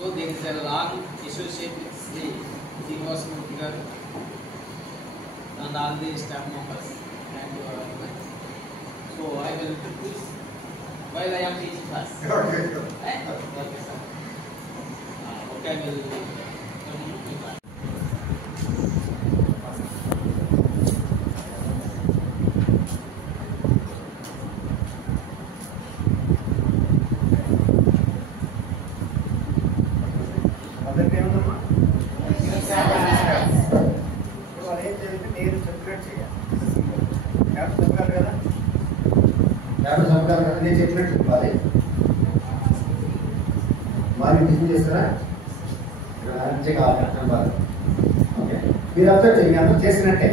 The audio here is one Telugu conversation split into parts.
So there is a long associate with Sri Srinivasmurthy garu and all the staff members and so I will introduce while I am teaching class. Okay, sir. Okay, I will continue to class. మీరు అబ్జర్వ్ చేయండి, అందరూ చేసినట్టే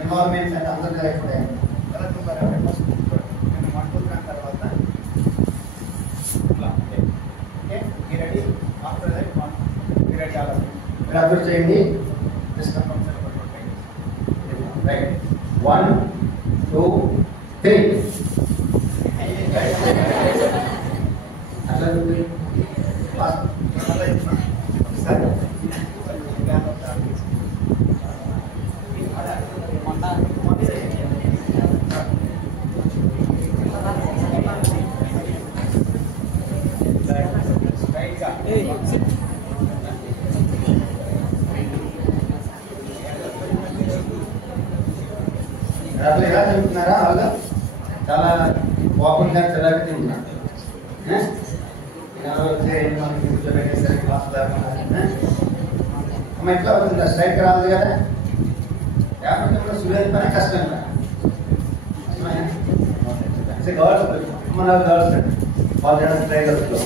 ఎన్వైరన్మెంట్ అంటే అందరూ లేకపోతే మాట్లాడుకున్న తర్వాత మీరు అబ్జర్వ్ చేయండి. రైట్ 1 2 3 అట్లా ఎలా చదువుతున్నారా? వాళ్ళు చాలా ఓపెన్గా చదవకపోతే ఉన్నారు. అమ్మ ఎట్లా అవుతుందా? స్ట్రైట్ రాదు కదా, లేకపోతే కూడా సురేష్ పని కష్టం కదా. గర్ల్స్ మన గర్ల్స్ వాళ్ళు చేయడం స్ట్రైట్ అవుతుంది.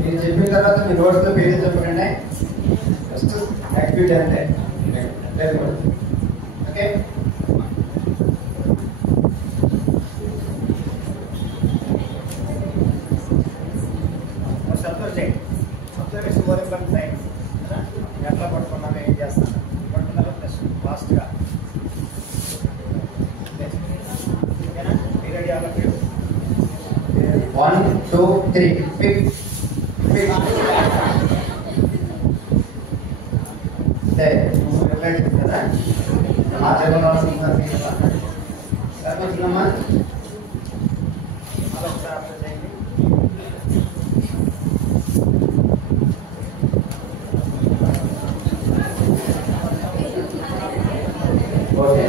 నేను చెప్పిన తర్వాత మీ నోట్స్లో పేరు చెప్పకండి, ఫస్ట్ యాక్టివిటీ అంతే. ఓకే, సబ్జెక్ట్ ఓరియంటెడ్ సైన్స్ ఎట్లా పట్టుకున్నాను, ఏం చేస్తాను పట్టుకున్నారో ప్లస్ ఫాస్ట్గా. ఓకేనా? మీరు రెడీ అవ్వాలి. 1 2 3 పిక్ పిక్. కదా మా చేపలు సరిపోతుందమ్మా. ఓకే,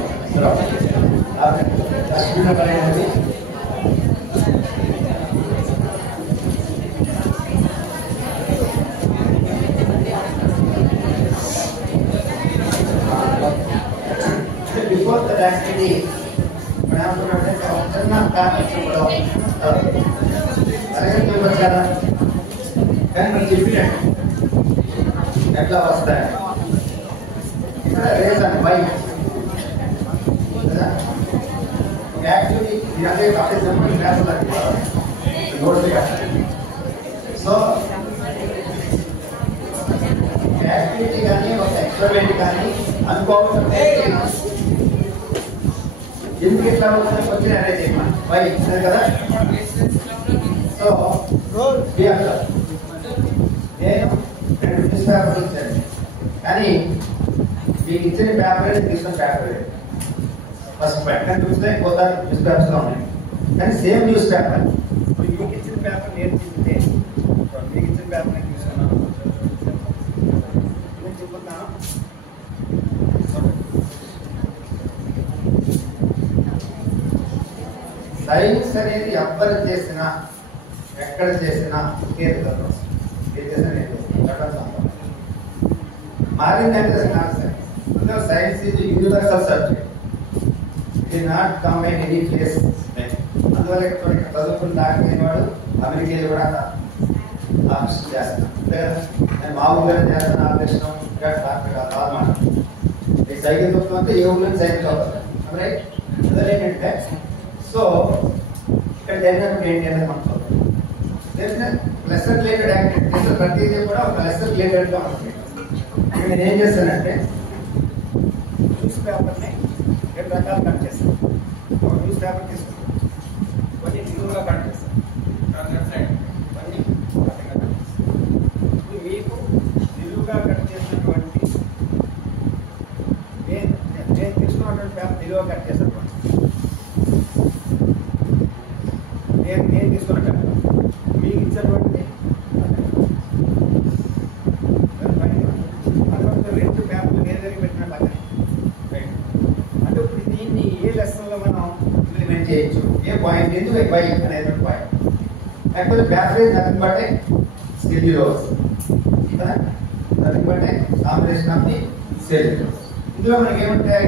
before the activity, కానీ మనం చెప్పినట్టు ఎట్లా వస్తాయి రీజన్ వై యాక్చువల్లీ ఇదే సో యాక్టివిటీ కానీ ఒక ఎక్స్పెరిమెంట్ కానీ అనుకోవాలి ఎందుకు ఇట్లా వచ్చిన అరేంజ్ చేయమని వై కదా. సో నేను 2 న్యూస్ పేపర్లు ఇచ్చాను, కానీ మీకు ఇచ్చిన పేపర్ తీసుకున్న పేపర్ ఫస్ట్ పెట్టిన చూస్తే కొత్త న్యూస్ పేపర్స్ లో ఉన్నాయి, కానీ సేమ్ న్యూస్ పేపర్. మీకు ఇచ్చిన పేపర్ నేను చూస్తే మీకు ఇచ్చిన పేపర్ నేను తీసుకున్నాను. నేను చెప్తున్నాను సైన్స్ అనేది ఎవ్వరు చేసినా ఎక్కడ చేసినా ఒకే విధంగా ఏం చేసినా నేను మారిందంటే కాదు sir. because science is a universal subject. It is not come in any place. అందువల్ల ఇక్కడ చదువుకుని దాటిపోయిన వాడు అమెరికాలో కూడా ఆఫీస్ చేస్తాను. నేను మామూలుగా చేస్తాను ఆఫీస్లో డాక్టర్ కాదు. ఈ సైకిల్ తొక్కుతుంటే ఏ ఊళ్ళో సైకిల్ అవుతుంది రైట్. అదే ఏంటంటే సో ఇక్కడ జరిగినప్పుడు ఏంటి అనేది మనం చూద్దాం. లెసన్ రిలేటెడ్ యాక్టివిటీస్ ప్రతిదీ కూడా ఒక లెసన్ రిలేటెడ్గా ఉంటుంది. ఇక్కడ నేను ఏం చేస్తానంటే న్యూస్ పేపర్ని 2 రకాలు కట్ చేస్తాను. ఒక న్యూస్ పేపర్ తీసుకుంటాను, కొన్ని నిలువుగా కట్ చేస్తాను, కొన్ని ఇప్పుడు మీకు నిలువుగా కట్ చేసినటువంటి నేను తీసుకున్నటువంటి పేపర్ నిలువుగా కట్ చేసినటువంటి నేను తీసుకున్న పేపర్ మీకు ఇచ్చినటువంటి రెండు పేపర్లు వేరే పెట్టినట్టు అంటే ఇప్పుడు దీన్ని ఏ లెసన్లో మనం ఇంప్లిమెంట్ చేయొచ్చు, ఏ పాయింట్ ఎందుకు బై అనేది పాయింట్. లేకపోతే paper is nothing but cellulose, nothing but combination of the cellulose. ఇందులో మనకి ఏముంటాయి,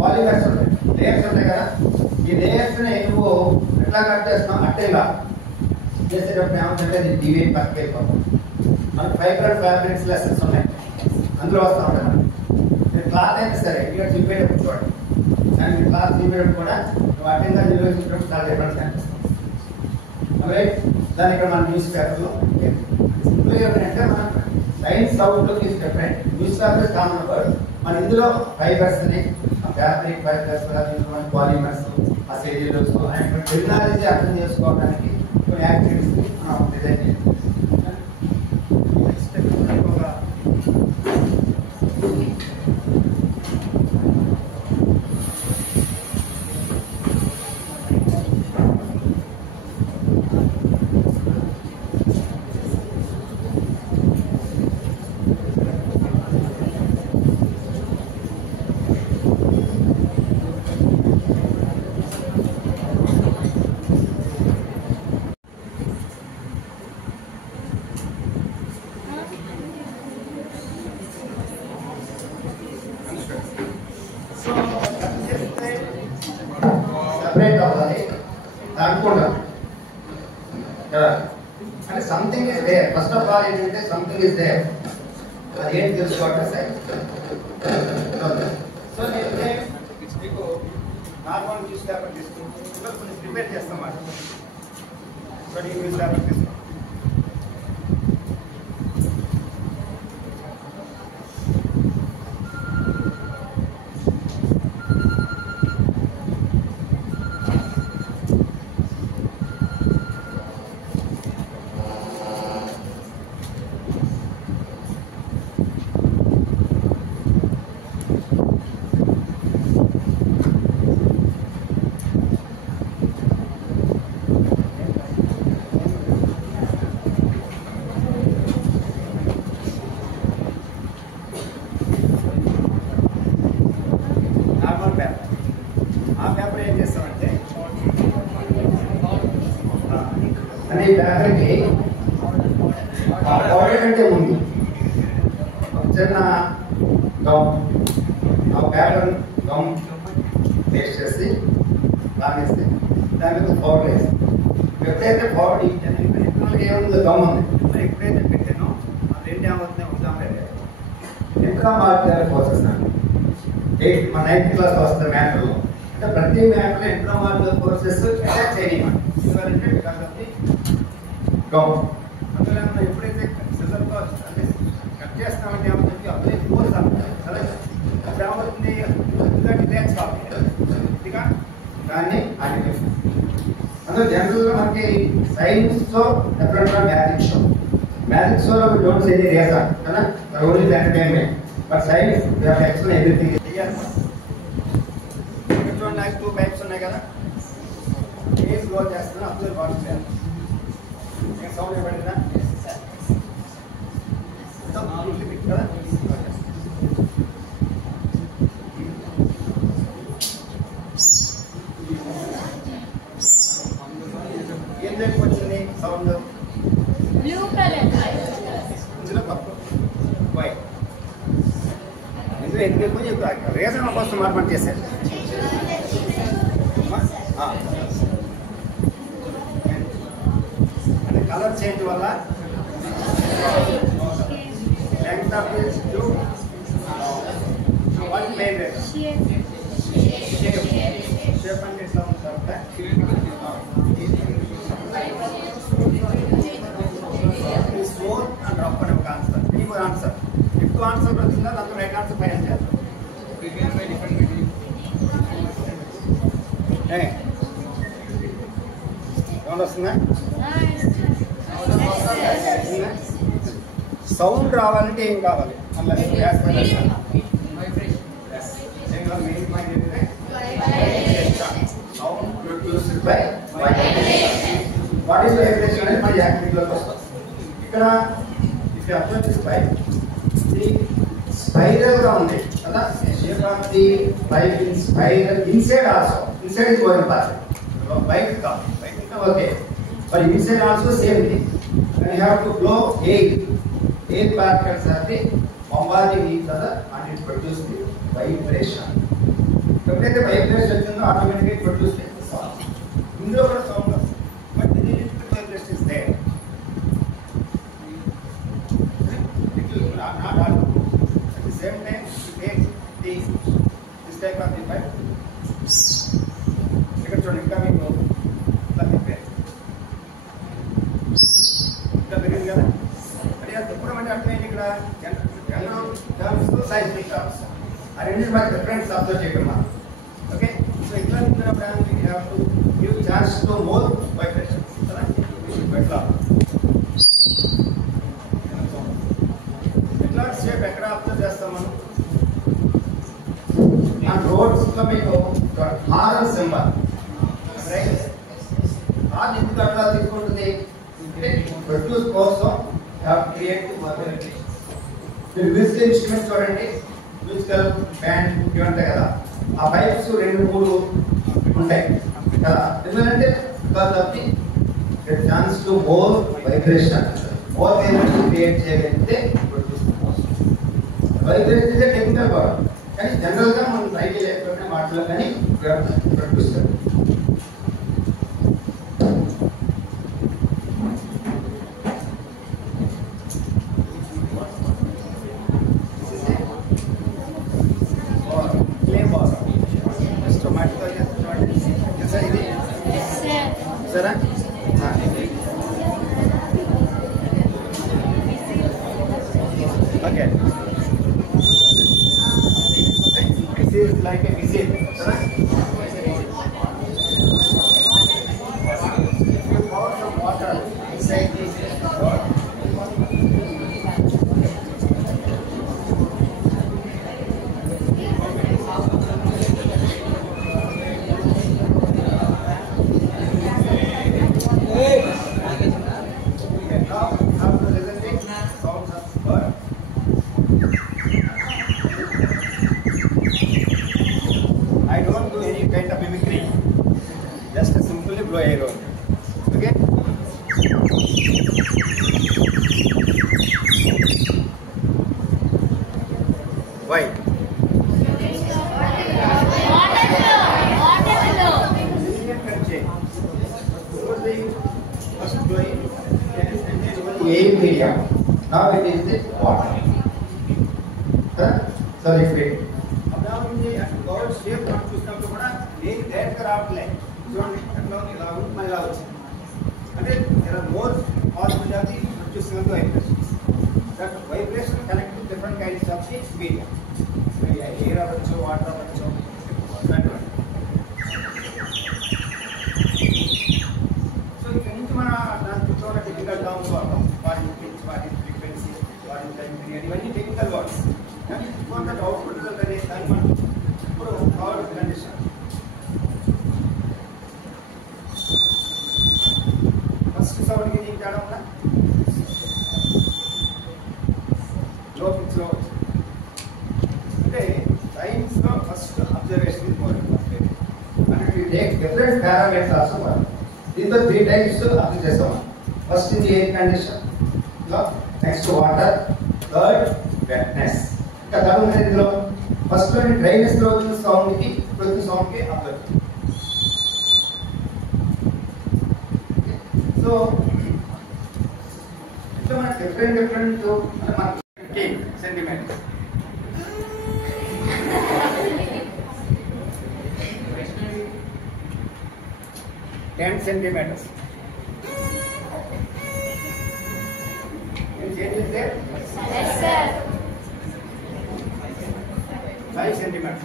పాలిమర్స్ ఉంటాయి, లేయర్స్ ఉంటాయి కదా. ఈ లేయర్స్ నువ్వు ఎట్లా కట్ చేస్తున్నావు అంటే ఇలా చేసేటప్పుడు ఏమంటే అది డివైడ్ పక్కకి వెళ్ళిపోతాం. మనకు ఫైబర్ అండ్ ఫ్యాబ్రిక్స్ లెసన్స్ ఉన్నాయి, అందులో వస్తూ ఉంటాయి. మనం నేను క్లాత్ అయితే సరే ఇక్కడ చూపేటప్పుడు చూడండి, దానికి క్లాత్ చూపేటప్పుడు కూడా నువ్వు అటెంగా నిల్వ చూపేటప్పుడు చాలా డిఫరెన్స్ కనిపిస్తుంది రైట్. దాని ఇక్కడ మన న్యూస్ పేపర్లో సింపుల్ ఏంటంటే మన science outlook is different, news paper common word. మన ఇందులో ఫైబర్స్ని ఫ్యాబ్రిక్ ఫైబర్స్ పాలిమర్స్ ఆ సెల్యులోస్ అండ్ టెక్నాలజీ అర్థం చేసుకోవడానికి కొన్ని యాక్టివిటీస్ మనం డిజైన్ చేయాలి. సెపరేట్ అవ్వాలి అనుకుంటాం కదా. అంటే something is there, first of all ఏంటంటే సంథింగ్ ఇస్ దేర్, అది ఏంటి తెలుసుకోవటం సైన్స్. సో నేను మీకు నార్మల్ న్యూస్ పేపర్ తీసుకుంటాను, కొన్ని ప్రిపేర్ చేస్తాం మాట. సో నేను న్యూస్ పేపర్ తీసుకుంటాను, అనే పేపర్కి పౌడర్ కంటే ముందు చిన్న గమ్, ఆ పేపర్ గమ్ పేస్ట్ చేసి రామేసి దాని మీద పౌడర్ వేసి ఎప్పుడైతే పౌడర్ ఏముందో గమ్ ఉంది ఎప్పుడైతే పెట్టానో ఆ రెండు ఏమవుతున్నాయి ఉదాహరణ ఇంట్రా మాలిక్యులర్ ఫోర్సెస్ మన 9th క్లాస్ వస్తుంది మ్యాథ్లో. అంటే ప్రతి మ్యాథ్లో ఇంట్రా మాలిక్యులర్ ఫోర్సెస్ అటాక్ చేయనివ్వండి. అందులో ఎప్పుడైతే సిజర్తో అంటే కట్ చేస్తామంటే ఏమవుతుంది, అప్పుడే ఫోర్స్ అవుతుంది కదా. అప్పుడు ఏమవుతుంది, రిలాక్స్ కావాలి ఇక దాన్ని ఆగిపోయింది. అందులో జనరల్గా మనకి సైన్స్తో ఎప్పుడన్నా మ్యాజిక్ షోలో డోంట్ సే ది రీజన్ కదా, only entertainment. But science they have explain everything. ఇక్కడ నాకు 2 పైప్స్ ఉన్నాయి కదా, ఏం గ్లో చేస్తున్నా అబ్జర్వ్ వాటర్ చేయాలి. సౌండ్ ఇవ్వబడిందా కదా. ఏం దగ్గరికి వచ్చింది సౌండ్, ఇందులో పప్పు వైట్ అయిపోయింది. కొంచెం రీజన్ కోసం మార్పు చేశారు. అంటే కలర్ చేంజ్ వల్ల length of this tube, what main rate? Shape and it's on the is 4 and drop one answer. Any more answer? If two answer was in the right answer by answer. Hey, don't listen. Sound రావాలంటే ఏం కావాలి? Sound produced by what is vibration అనేది మన యాక్టివిటీలోకి వస్తుంది. ఇక్కడ if you observe this pipe, ఇది స్పైరల్ గా ఉంది కదా, shape of the pipe in spiral inside also. Inside is going part, బయట కాదు, బయట okay, but inside also same thing. You have to blow air particles are the bombarding each other and it produces the vibration. ఎప్పుడైతే వైబ్రేషన్ వచ్చిందో ఆటోమేటిక్గా ప్రొడ్యూస్ చేస్తుంది సౌండ్. ఇందులో కూడా సౌండ్ వస్తుంది, but the electric vibration is there. Not all at the same time to take this type of the pipe. ఇక్కడ చూడండి, ఇంకా మీకు ఇలా తిప్పారు, ఇంకా పెరిగింది కదా. ఎప్పుడు అంటే అర్థమైంది ఇక్కడ జనరల్ టర్మ్స్ సైంటిఫిక్ టర్మ్స్ ఆ రెండు మధ్య డిఫరెన్స్ అబ్జర్వ్ చేయడం. ఓకే, సో ఇట్లా తిప్పినప్పుడు you have to give chance to more vibration కదా. ఎట్లా ఎట్లా షేప్ ఎక్కడ అబ్జర్వ్ చేస్తాం మనం? ఆ రోడ్స్ లో మీకు హారన్ సింబల్ రైట్. హార్న్ ఎందుకు అట్లా తీసుకుంటుంది? ప్రొడ్యూస్ కోసం క్రియేట్ మొబిలిటీ. మీరు మ్యూజికల్ ఇన్స్ట్రుమెంట్స్ చూడండి, మ్యూజికల్ బ్యాండ్ ఇవి ఉంటాయి కదా, ఆ పైప్స్ 2-3 ఉంటాయి కదా. ఎందుకంటే because of the chance to more vibration, more vibration create చేయగలిగితే వైబ్రేషన్ ఇస్ టెక్నికల్ వర్డ్, కానీ జనరల్ గా మనం ట్రై చేయలేకపోయినా మాటలో కానీ ప్రొడ్యూస్ చేయాలి. Okay. This is like a visit. You pour some water inside this rod. Just simply blow air on. Okay? Why? Air medium. Now it is the water. So liquid. Now in the God shape మనం చూసినప్పుడు కూడా ఏం డైరెక్ట్ గా రావట్లేదు. చూడండి ఎట్లా ఇలా ఉంటుంది, ఇలా వచ్చింది. అంటే there are more possibility of the producing of the vibrations. That vibration connect to different kinds of the medium. Air అవ్వచ్చు, వాటర్ అవ్వచ్చు. సో ఇక్కడ నుంచి మన దాంట్లో చూడ టెక్నికల్ టర్మ్స్ వాడతాం. వాటి పిచ్, వాటి ఫ్రీక్వెన్సీ, వాటి టైం పీరియడ్, ఇవన్నీ టెక్నికల్ వర్డ్స్. కానీ కొంత అవుట్పుట్ రిజల్ట్ అనేది దాన్ని మనం ఇప్పుడు పవర్ కండిషన్. ఫస్ట్ సౌండ్కి దీనికి తేడా ఉందా? లో పిచ్ లో అంటే సైన్స్లో ఫస్ట్ అబ్జర్వేషన్ ఇంపార్టెంట్. అంటే we take different parameters also. దీంతో 3 types అబ్జర్వ్ చేస్తాం. ఫస్ట్ ఇది air condition, next water, third wetness. ఇంకా థర్డ్ ఇందులో ఫస్ట్ లోని డ్రైనెస్ లో వచ్చిన సౌండ్ కి ప్రతి సౌండ్ కి అబ్జర్వ్. సో ఇట్లా మనకి డిఫరెంట్ అంటే మనకి sentiment 10 centimeters. Any changes there? Yes, sir. 5 centimeters.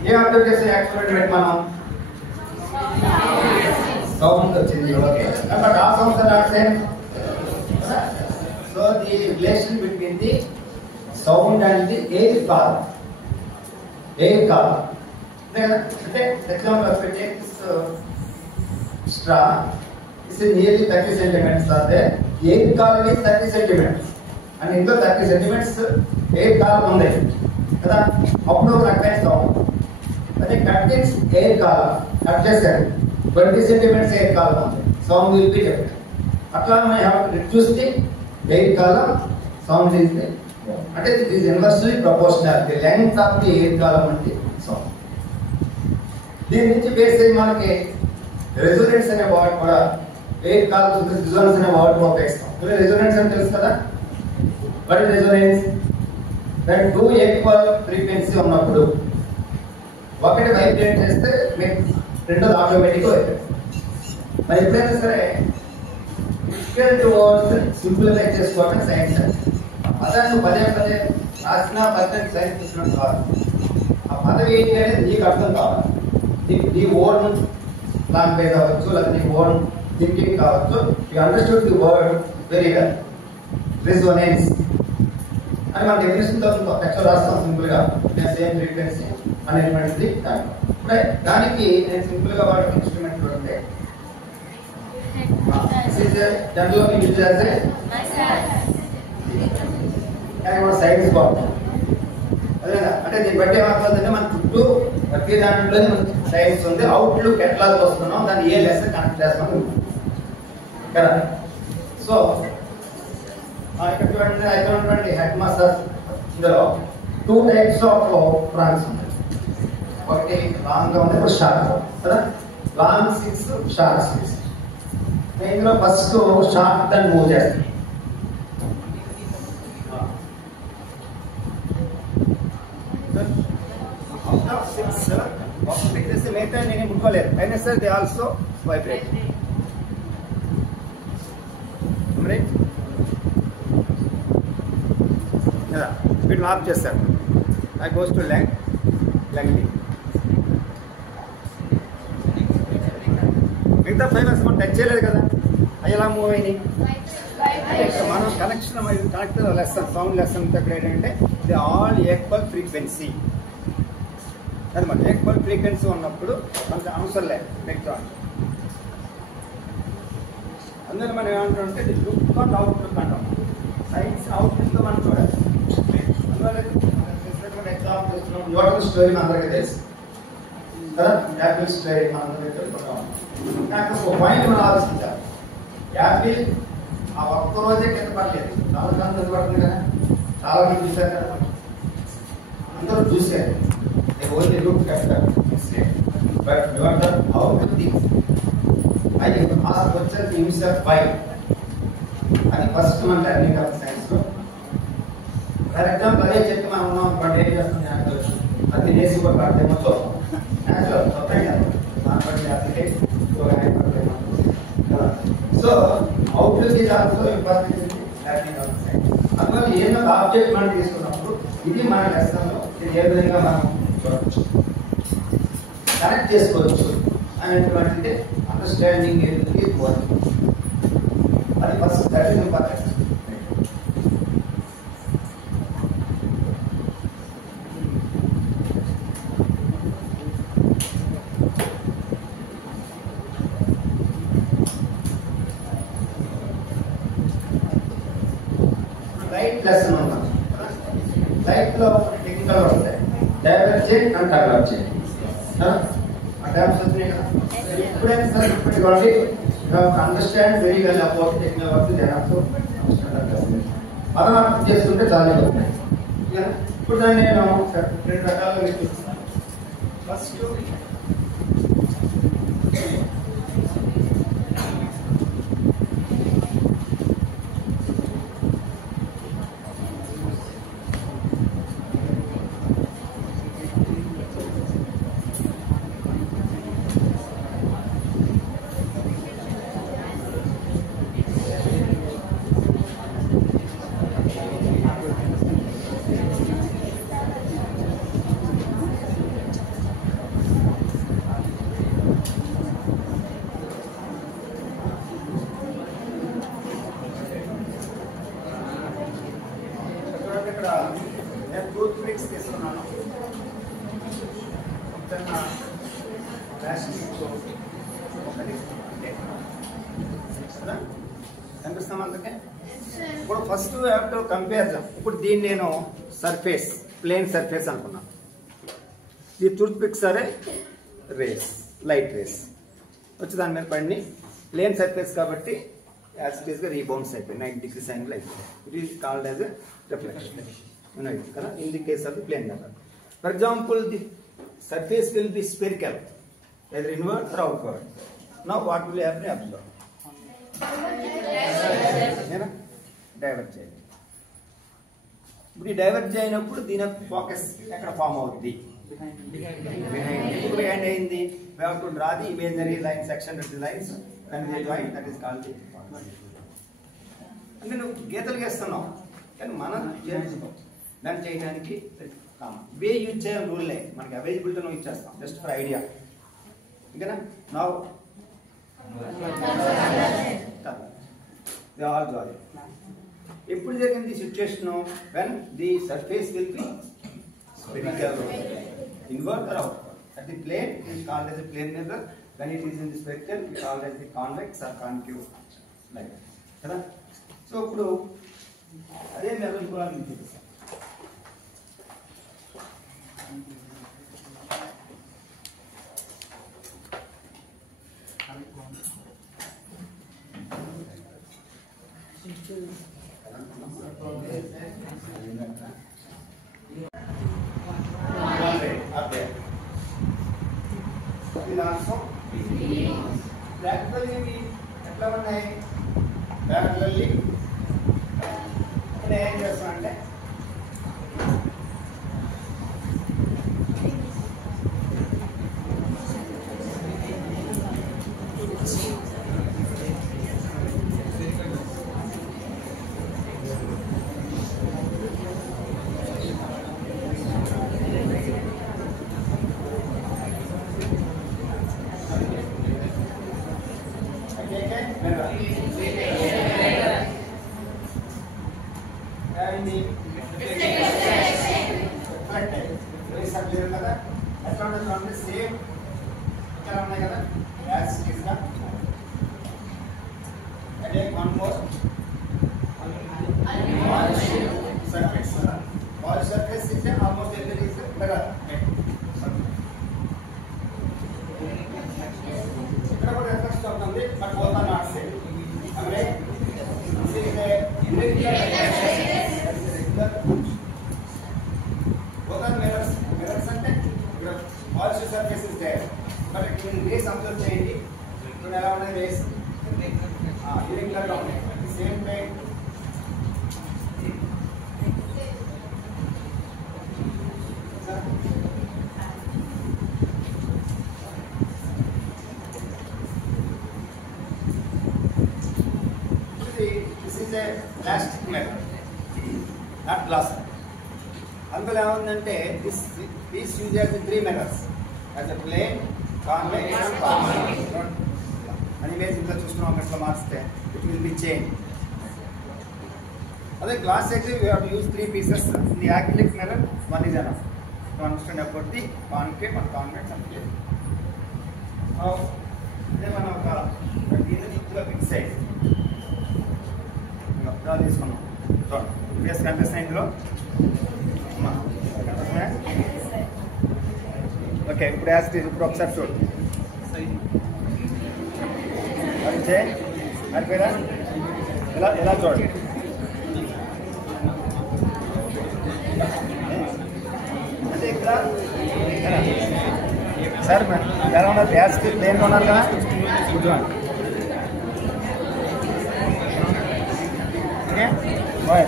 ये ऑब्जर्व जैसे एक्सपेरिमेंट మనం సౌండ్ వచ్చింది ఓకే బట్ ఆ sounds are not same so the relation between the sound and the air column అంటే example of take straw is nearly 30 centimetres are there air column is 30 centimetres and ఇందులో 30 సెంటీమీటర్స్ ఎయిర్ కాల్ ఉంది కదా అప్పుడు రకమైన సౌండ్ అదే కంటెంట్స్ ఎయిర్ కాలం కట్ చేశారు 20 సెంటీమీటర్స్ ఎయిర్ కాలం ఉంది సౌండ్ విల్ బి డిఫరెంట్ అట్లా మనం have to reduce the air column sound is అంటే it is inversely proportional the length of the air column అంటే సౌండ్ దీని నుంచి బేస్ అయ్యి మనకి రెజోనెన్స్ అనే వర్డ్ కూడా ఎయిర్ కాలం రెజోనెన్స్ అనే వర్డ్ ఉపయోగిస్తాం రెజోనెన్స్ అంటే తెలుసు కదా what is Resonance that two equal frequency ఉన్నప్పుడు ఒకటి వైబ్రేట్ చేస్తే రెండోది ఆటోమేటిక్గా అవుతుంది మరి ఎప్పుడైనా సరే డిఫికల్ట్ వర్డ్స్ సింప్లిఫై చేసుకోవడం సైన్స్ పదాన్ని పదే రాసిన పద్ధతి సైన్స్ చూసినట్టు కాదు ఆ పదవి ఏంటి అనేది నీకు అర్థం కావాలి నీ ఓన్ లాంగ్వేజ్ అవ్వచ్చు లేదా నీ ఓన్ థింకింగ్ కావచ్చు you understood the word very well Resonance అని మన డెఫినేషన్ తో యాక్చువల్ రాస్తాం సింపుల్ గా సేమ్ ఫ్రీక్వెన్సీ అనేటువంటిది దానికి నేను సింపుల్ గా వాడే ఇన్స్ట్రుమెంట్ ఉంటే జనరల్ యూజ్ చేస్తే సైన్స్ బాగుంటుంది అదేనా అంటే దీన్ని బట్టి ఏమవుతుందంటే మన చుట్టూ ప్రతి దాంట్లో సైన్స్ ఉంది అవుట్లుక్ ఎట్లా వస్తున్నాం దాన్ని ఏ లెసన్ కనెక్ట్ చేస్తాం కదా సో ఇక్కడ చూడండి హెడ్ మాస్టర్ ఇందులో 2 టైప్స్ ఆఫ్ ఫ్రాన్స్ ఉన్నాయి ఒకటి లాంగ్ గా ఉంది ఇప్పుడు షార్ట్ కదా లాంగ్ 6 షార్ట్ 6 ఇందులో ఫస్ట్ షార్ట్ దాన్ని మూవ్ చేస్తాను అవుట్ ఆఫ్ 6 ఫ్రీక్వెన్సీ మిగతా నేను ముట్టుకోలేదు అయినా సరే దే ఆల్సో వైబ్రేట్ రైట్ వీటిని ఆఫ్ చేస్తారు ఐ గోస్ టు లెంగ్ మిగతా ఫైబర్స్ మనం టచ్ చేయలేదు కదా అవి ఎలా మూవ్ అయినాయి మనం కనెక్ట్ లెసన్ సౌండ్ లెసన్ దగ్గర ఏంటంటే ది ఆల్ ఈక్వల్ ఫ్రీక్వెన్సీ అది మన ఈక్వల్ ఫ్రీక్వెన్సీ ఉన్నప్పుడు మనకు అవసరం లేదు మిగతా అందులో మనం ఏమంటామంటే ది లుక్ అండ్ అవుట్లుక్ అంటాం సైన్స్ అవుట్లుక్ మనం చూడాలి న్యూటన్ స్టోరీ అందరికీ తెలుసు కదా యాపిల్ స్టోరీ అందరికీ తెలుసుకుంటాం నాకు ఒక పాయింట్ మనం ఆలోచించాలి యాపిల్ ఆ ఒక్కరోజే కింద పడలేదు చాలా మంది కింద పడుతుంది కదా చాలా మంది చూశారు కదా అందరూ చూశారు ఓన్లీ లుక్ చెప్తారు but Newton how to think అది ఆ క్వశ్చన్ హిమ్సెల్ఫ్ వై అది ఫస్ట్ మన లెర్నింగ్ ఆఫ్ సైన్స్ లో ఫర్ ఎగ్జాంపుల్ అదే చెప్పి మనం ఉన్నాం అనుకోండి ఏం చేస్తుంది అది నేసి కూడా పడితేమో చూస్తాం so outlook is also important learning of science అందువల్ల ఏదో ఆబ్జెక్ట్ మనం తీసుకున్నప్పుడు ఇది మన లెసన్ లో ఇది ఏ విధంగా మనం చూడవచ్చు కనెక్ట్ చేసుకోవచ్చు అనేటువంటిది అండర్స్టాండింగ్ ఏది అది first that is important light lesson ఉన్నాం. లైట్ లో టెక్నికల్ వస్తాయి, డైవర్జెంట్ అండ్ కన్వర్జెంట్. ఆ టైమ్స్ వచ్చినాయి కదా. ఎప్పుడైనా సరే ఇప్పటికి understand very well about technical work దేనాతో మనం అర్థం చేసుకుంటే చాలా అవుతాయి. ఇప్పుడు దాన్ని నేను 2 రకాలుగా చూపిస్తున్నాను. ఫస్ట్ ఇక్కడ నేను టూత్ పిక్స్ తీసుకున్నాను. కనిపిస్తాం అందుకే. ఇప్పుడు ఫస్ట్ హ్యావ్ టు కంపేర్. ఇప్పుడు దీన్ని నేను సర్ఫేస్, ప్లేన్ సర్ఫేస్ అనుకున్నాను. ఈ టూత్ పిక్స్ సరే రేస్, లైట్ రేస్ వచ్చి దాని మీద పడిని ప్లేన్ సర్ఫేస్ కాబట్టి యాజ్ ఇట్ ఈస్ గా రీబౌన్స్ అయిపోయి 90 degrees యాంగిల్ అయిపోయింది. It is called as reflection కదా in the case of the plane method. For example the surface will be spherical either inward or outward. Now what will happen? Observe. Divert చేయండి. ఇప్పుడు ఈ డైవర్ట్ చేయనప్పుడు దీని ఫోకస్ ఎక్కడ ఫామ్ అవుతుంది? బిహైండ్ అయింది. We have to draw the imaginary line section of the lines and the joint that is called the అంటే నువ్వు గీతలు గీస్తున్నావు కానీ మనం దాన్ని చేయడానికి వే యూజ్ చేయాలి. రూల్లే మనకి అవైలబిలిటీ నువ్వు ఇచ్చేస్తాం జస్ట్ ఫర్ ఐడియా. ఓకేనా? నౌ ఎప్పుడు జరిగింది situation? When the surface will be spherical, inward or outward. At the plane it is called as a plane mirror. When it is in the spherical it is called as the convex or concave like that. కదా? సో ఇప్పుడు అదే మెథడ్ కూడా మీకు చూపిస్తాను. ఎట్లా ఉన్నాయి? ప్యారలల్లీ ఇక్కడ ఏం చేస్తాం అంటే సేమ్ ఇక్కడ ఉన్నాయి కదా యాజ్ ఇట్ గా. అదే one more surface. All surface is almost every is mirror. ఇక్కడ కూడా రిఫ్లెక్ట్ అవుతుంది but both are not same. అంటే both are mirrors. Mirrors అంటే all surface is there. But it will rays observe చేయండి. ఇప్పుడు ఎలా ఉన్నాయి rays? irregular గా ఉన్నాయి. At the same time this is a plastic mirror, not glass. అందులో ఏముందంటే this use as 3 mirrors as a plane, convex and convex. అని ఇమేజ్ ఇంట్లో చూస్తున్నాం. అట్లా మార్చితే ఇట్ విల్ బి చేంజ్. అదే గ్లాస్ అయితే we have to use 3 pieces. In the acrylic mirror one is enough to understand about the concave and convex and plane. ఇదే మనం ఒక దీన్ని చుట్టూగా ఫిక్స్ అయ్యి డ్రా తీసుకున్నాం. ఫేస్ కనిపిస్తున్నాయి ఇందులో. ఓకే, ఇప్పుడు యాజ్ ఇప్పుడు ఒకసారి చూడు. అది చేయి, అరిపోయినా ఇలా ఇలా చూడండి. అంటే ఇక్కడ సార్ ఎలా ఉన్నారు? గ్యాస్ ప్లేన్గా ఉన్నారు కదా, కూర్చోండి. Okay bye.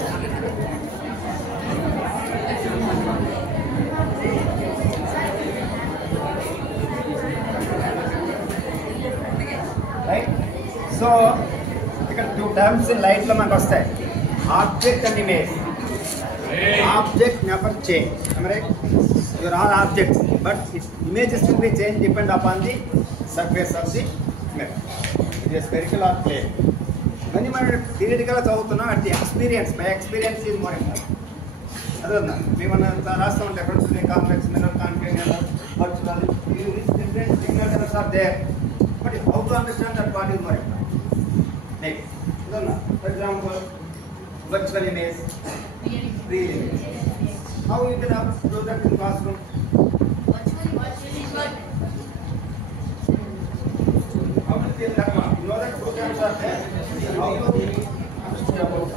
రైట్. సో ఇక్కడ 2 టర్మ్స్ లైట్లో మనకు వస్తాయి, object and image. Object never change. Am I right? You are all objects, but its images will be changed depend upon the surface of the mirror. It is spherical or plane. When you are theoretical చదువుతున్నా at the experience, my experience is more important. అదన్నా మేము రాస్తూ ఉంటాం ఎక్కడ complex mirror concave mirror virtual different signals are there, but how to understand that what is more important. Next అదన్నా for example virtual image, real image. How you can have do that in classroom? Virtual is what? How to feel that one? You know that programs are there. How you understand about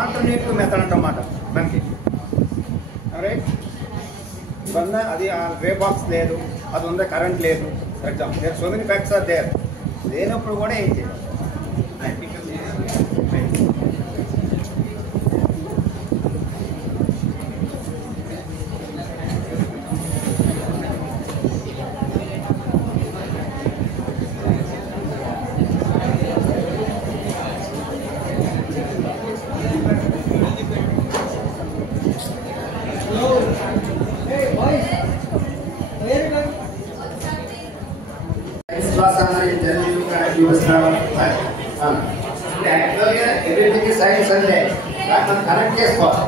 alternative method అన్నమాట మనకి. రైట్, ఇవన్నీ అది వే బాక్స్ లేదు, అది ఉందా కరెంట్ లేదు, for example there so many facts are there. లేనప్పుడు కూడా ఏం చేయాలి? everything is science and day. That man connect చేసుకోవాలి.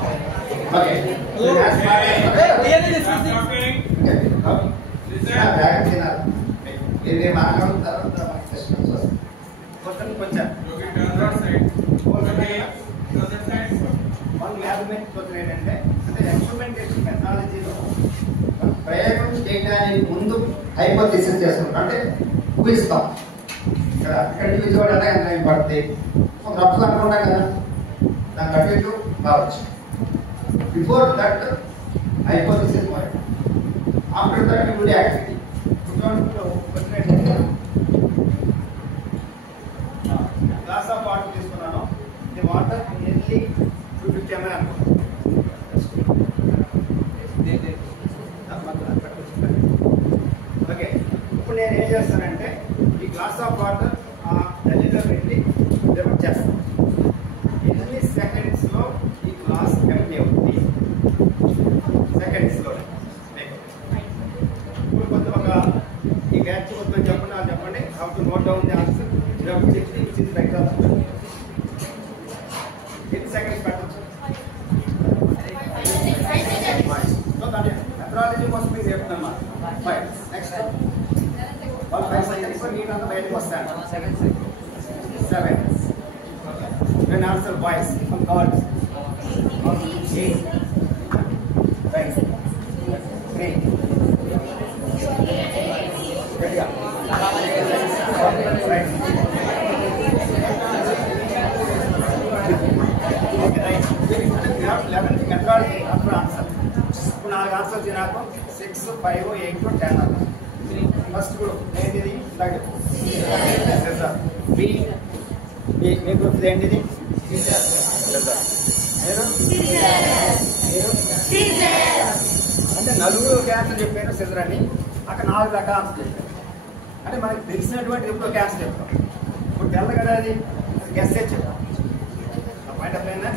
Okay. ఇది మాట్లాడిన తర్వాత కొంచెం ఏంటంటే అంటే ఎక్స్పెరిమెంటేషన్ మెథడాలజీలో ప్రయోగం చేయడానికి ముందు హైపోథిసిస్ చేసుకుంటాం, అంటే ఊహిస్తాం. ఇక్కడ విజయవాడ ఎంత టైం పడుతుంది, ఒక రఫ్గా అనుకుంటాం కదా, దానికి అటు ఇటు కావచ్చు. Before that hypothesis point, after that you would activity. Glass of water తీసుకున్నాను, ఇది వాటర్ నియర్లీ 250 ml అనుకుంటాను. ఓకే, ఇప్పుడు నేను ఏం చేస్తానంటే ఈ గ్లాస్ ఆఫ్ వాటర్ ఆ నదిలో పెట్టి డెవలప్ చేస్తాను. ఎన్ని సెకండ్స్లో ఈ గ్లాస్ ఎంటీ అవుతుంది? సెకండ్స్లో. ఇప్పుడు కొంచెం ఒక ఈ బ్యాచ్ కొంచెం చెప్పండి, చెప్పండి how to note down the answer. 50, 60, which is better. 5. Next. 5 seconds for need on the bed was 7. 7. Then answer boys from cards. 8. Right. 3. Ready up. Right. Okay, right. You have 11 control after answer. Now answer dinako 6, 5, 8, 10. First group, ఏంటిది B ఏ గ్రూప్ ఏంటిది అంటే నలుగురు క్యాన్సర్ చెప్పాను సిజర్ అని అక్కడ 4 రకాల ఆన్సర్ చెప్పాను అంటే మనకి తెలిసినటువంటి ఎప్పుడో క్యాన్సర్ చెప్తాం ఇప్పుడు తెల్ల కదా అది గెస్ చెప్తాం పాయింట్ ఆఫ్ అయినా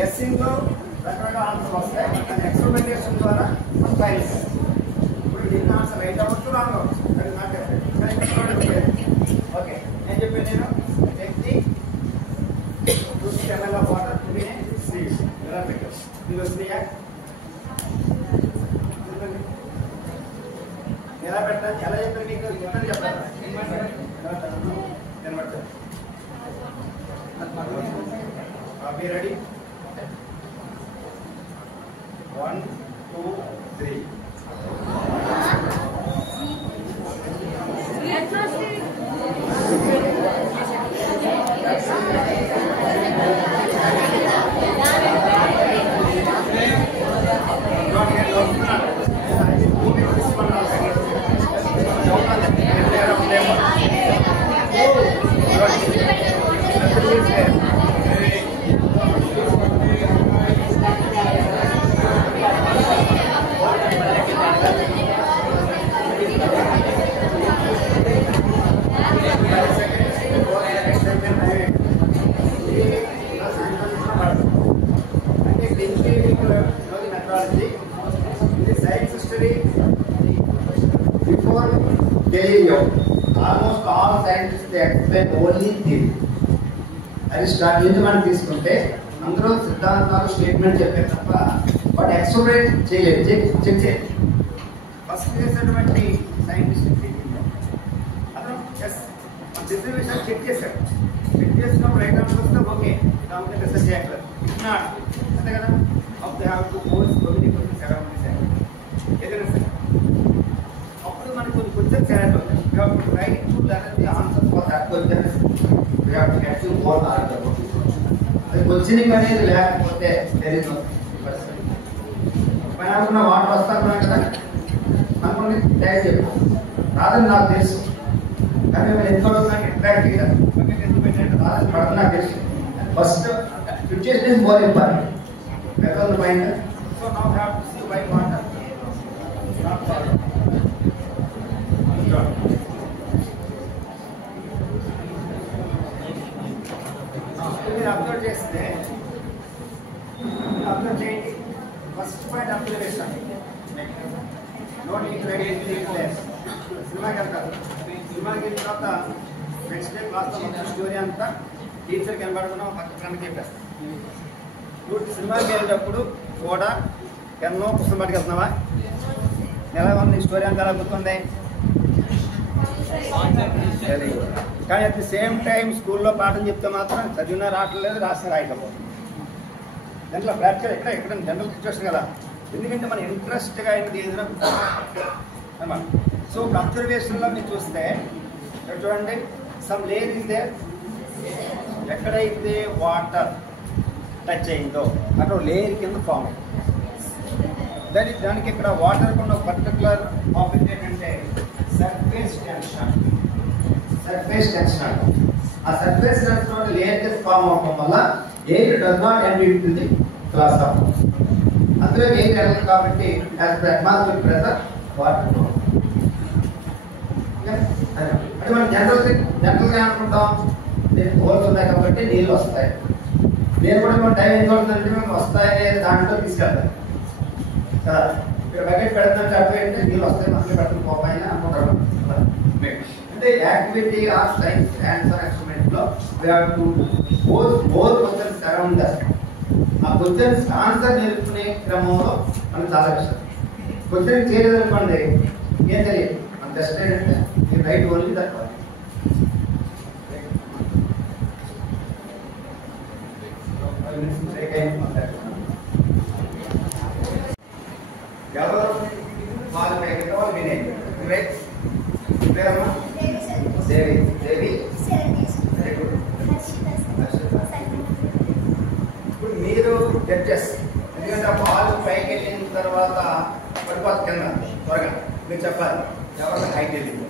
గెస్సింగ్ లో రకరకాల ఆన్సర్ వస్తాయి కానీ ఎక్స్పెరిమెంటేషన్ ద్వారా మనం ఫైల్ చేస్తాం ఇప్పుడు దీని ఆన్సర్ రైట్ అవ్వచ్చు రాంగ్ అవ్వచ్చు అది నాకు ఓకే నేను చెప్పాను నేను వ్యక్తి 2 ml of water to be seeds ఎలా పెట్టారు ఇది వస్తున్నాయా ఎలా పెట్టాలి ఎలా చెప్పారు మీకు చెప్పండి చెప్పాలి be ready 1 2 3 Before Galileo, almost all scientists they explain only theory. Aristotle నుంచి మనం తీసుకుంటే అందరూ సిద్ధాంతాలు స్టేట్మెంట్ చెప్పారు తప్ప బట్ ఎక్స్పెరిమెంట్ చేయలేదు చెక్ చేయలేదు ఫస్ట్ చేసినటువంటి సైంటిస్ట్ అతను ఎస్ డిస్ట్రిబ్యూషన్ చెక్ చేశాడు చెక్ చేసినప్పుడు రైట్ ఆన్సర్ వస్తే ఓకే దాంట్లో రీసెర్చ్ చేయగలరు ఇఫ్ నాట్ అంతే కదా up they have to post communication surrounding ఏదైనా సరే అప్పుడు మనకు కొన్ని క్వశ్చన్స్ యాడ్ అవుతాయి you have to right to learn the answer for that question you have to get to all the answer అది క్వశ్చనింగ్ అనేది లేకపోతే తెలియదు పైన అనుకున్న వాటర్ వస్తాను కదా అనుకోండి టైం చెప్పు రాదని నాకు తెలుసు కానీ మేము ఎంతో ఇంట్రాక్ట్ చేయాలి ఎందుకు పెట్టినట్టు రాదని పడదు నాకు తెలుసు first situation is more important better the mind. So now we have to see why water not solid. మీరు అబ్జర్వ్ చేస్తే అబ్జర్వ్ చేయండి first point observation no need to write place సినిమాకి వెళ్తారు సినిమాకి వెళ్ళిన తర్వాత నెక్స్ట్ డే క్లాస్లో మొత్తం స్టోరీ అంతా టీచర్ కనబడుతున్నాం పక్క ఫ్రెండ్కి చెప్పేస్తాం నువ్వు సినిమాకి వెళ్ళేటప్పుడు కూడా ఎన్నో పుస్తకం పట్టుకెళ్తున్నావా ఎలా ఉంది స్టోరీ అంతా ఎలా గుర్తుంది కానీ అట్ ది సేమ్ టైం స్కూల్లో పాఠం చెప్తే మాత్రం చదివినా రావట్లేదు రాసిన రాయకపోతుంది దాంట్లో ప్రాక్టికల్ ఎక్కడ జనరల్ సిచ్యువేషన్ కదా ఎందుకంటే మన ఇంట్రెస్ట్గా అయింది ఏదైనా అన్నమాట సో అబ్జర్వేషన్లో మీరు చూస్తే చూడండి సమ్ లేయర్ ఇస్ దేర్ ఎక్కడైతే వాటర్ టచ్ అయిందో అక్కడ లేయర్ కింద ఫామ్ అయింది దానికి ఇక్కడ వాటర్ ఉన్న పర్టికులర్ టాపిక్ ఏంటంటే సర్ఫేస్ టెన్షన్ ఆ సర్ఫేస్ టెన్షన్ లేయర్ కింద ఫామ్ అవడం వల్ల air does not enter into the glass of అందులో ఎయిర్ వెళ్ళదు కాబట్టి as per atmosphere pressure water అంటే మనం జనరల్గా అనుకుంటాం హోల్స్ ఉన్నాయి కాబట్టి నీళ్ళు వస్తాయి నేను కూడా మన టైం ఎంత అవుతుందంటే మేము వస్తాయనే దాంట్లో తీసుకెళ్తాను కదా ఇక్కడ బకెట్ పెడతానంటే అర్థం ఏంటంటే నీళ్ళు వస్తాయి మనకి పెట్టడం పోపాయని అనుకుంటారు అంటే activity of science answer experiment లో we have to more questions around that ఆ క్వశ్చన్స్ ఆన్సర్ నేర్చుకునే క్రమంలో మనకు చాలా కష్టం క్వశ్చన్ చేయలేదనుకోండి ఏం తెలియదు మన టెస్ట్ ఏంటంటే you right only that one. ఎవరు వాళ్ళు పైకి వాళ్ళు వినేది రైట్. పేరమ్మా దేవి. దేవి వెరీ గుడ్. ఇప్పుడు మీరు జడ్జెస్, ఎందుకంటే ఆ బాల్ పైకి వెళ్ళిన తర్వాత పడిపోతుంది కింద త్వరగా మీరు చెప్పాలి ఎవరికి హైట్ వెళ్ళింది.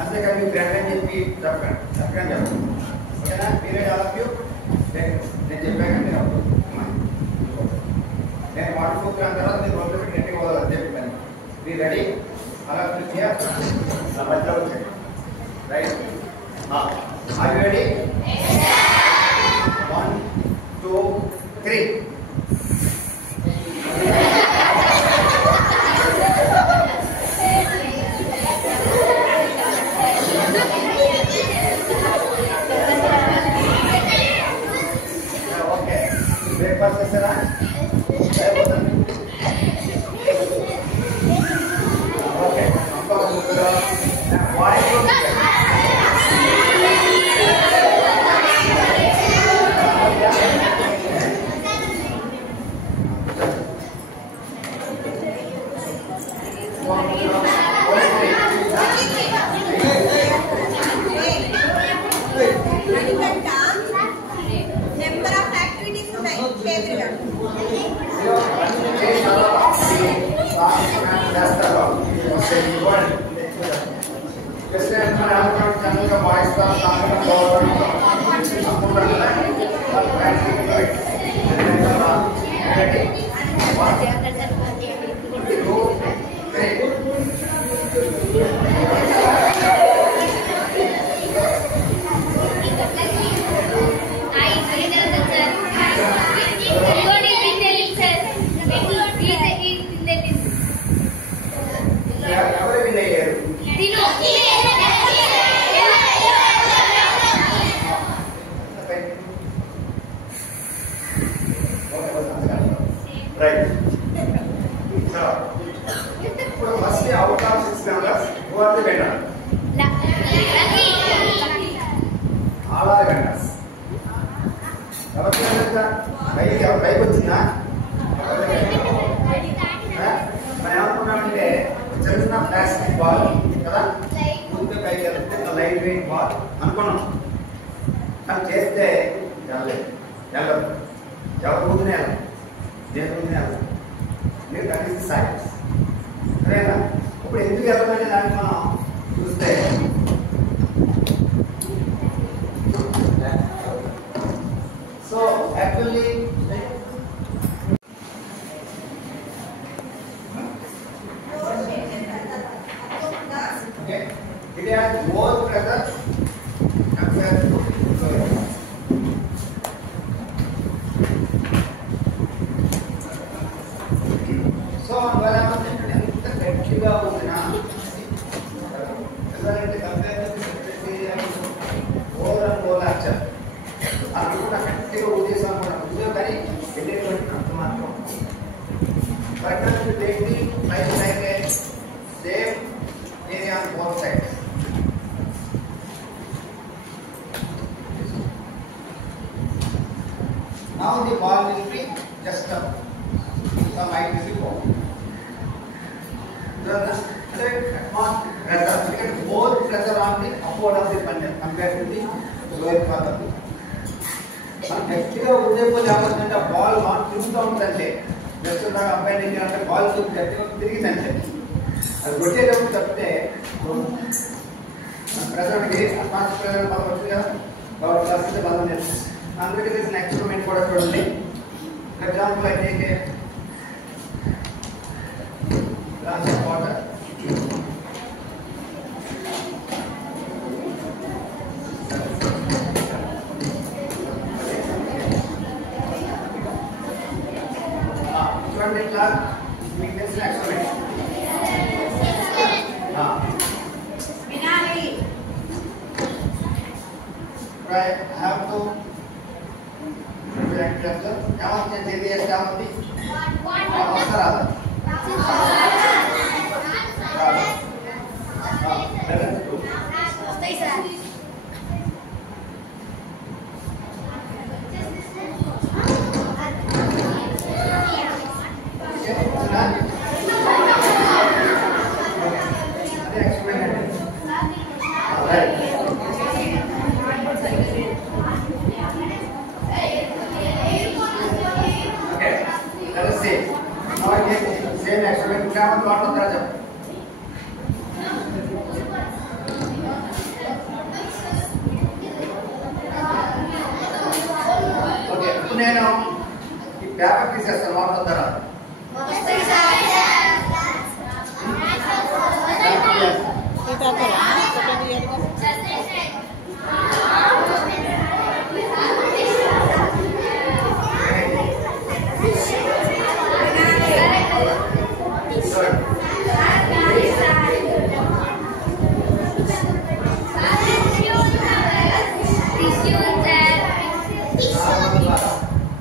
అంతేకాదు మీకు గ్రాండ్ అని చెప్పి చెప్పండి చెప్పండి ఓకేనా. పీరియడ్ ఆల్ ఆఫ్ యూ నేను చెప్పాక మీరు నేను వాటర్ ప్రోగ్రామ్ తర్వాత మీరు రోడ్డు పెట్టి గట్టిగా వదలని చెప్పాను. మీ రెడీ అలా మధ్యలో వచ్చాయి right. Are you ready? 1 2 3. Okay breakfast చేస్తారా? ఓకే నెంబర్ ఆఫ్ యాక్టివిటీస్ ఉన్నాయి చేతులు Right. So, firstly, out of 6 members, who are the winners? All are winners. పైకి వచ్చిందా? మనం ఏమనుకున్నామంటే చిన్న ప్లాస్టిక్ బాల్ కదా ముందు పైకి వెళ్తే లైట్ వెయిట్ బాల్ అనుకున్నాం. కానీ చేస్తే వెళ్ళలేదు ఎవరు ముందునే వెళ్ళదు దేవుని మీరు కనీసం సైన్స్ సరేనా. ఇప్పుడు ఎందుకు వెళ్ళమనే దాన్ని మనం చూస్తే so actually it has more pressure compared to so అందువల్ల ఎంత గట్టిగా ఉందినా ఎందుకంటే కంపేర్ ఓవర్ అది కూడా గట్టిగా ఉద్దేశం కూడా ఉద్యోగం కానీ వెళ్ళేటువంటి అంత మాత్రం same area on both sides. Now the ball will be just up. Some height will be formed. More pressure on the upward of the pendulum compared to the lower part of the. మనం గట్టిగా ఉండేపోతే ఏమవుతుందంటే బాల్ మనం తిరుగుతూ ఉంటుందంటే జస్ట్ దాకా అబ్బాయి దగ్గర అంటే బాల్ గట్టిగా తిరిగిందంటే అది కొట్టేటప్పుడు తప్పితే ప్రజలకి అడ్వాన్స్ ప్రజలు బాగా వచ్చింది కదా బాగా క్లాస్ బాగా నేర్చుకుంది. అందుకే తెలిసిన ఎక్స్పెరిమెంట్ కూడా చూడండి. ఫర్ ఎగ్జాంపుల్ అయితే గ్లాస్ ఆఫ్ వాటర్ చూడండి ఇట్లా మీకు తెలిసిన ఎక్స్పెరిమెంట్ వినాలి. I have to వాటర్ ఉందా చెప్పు. ఓకే, ఇప్పుడు నేను ఈ పేపర్ తీసేస్తాను. వాటర్ ఉందా?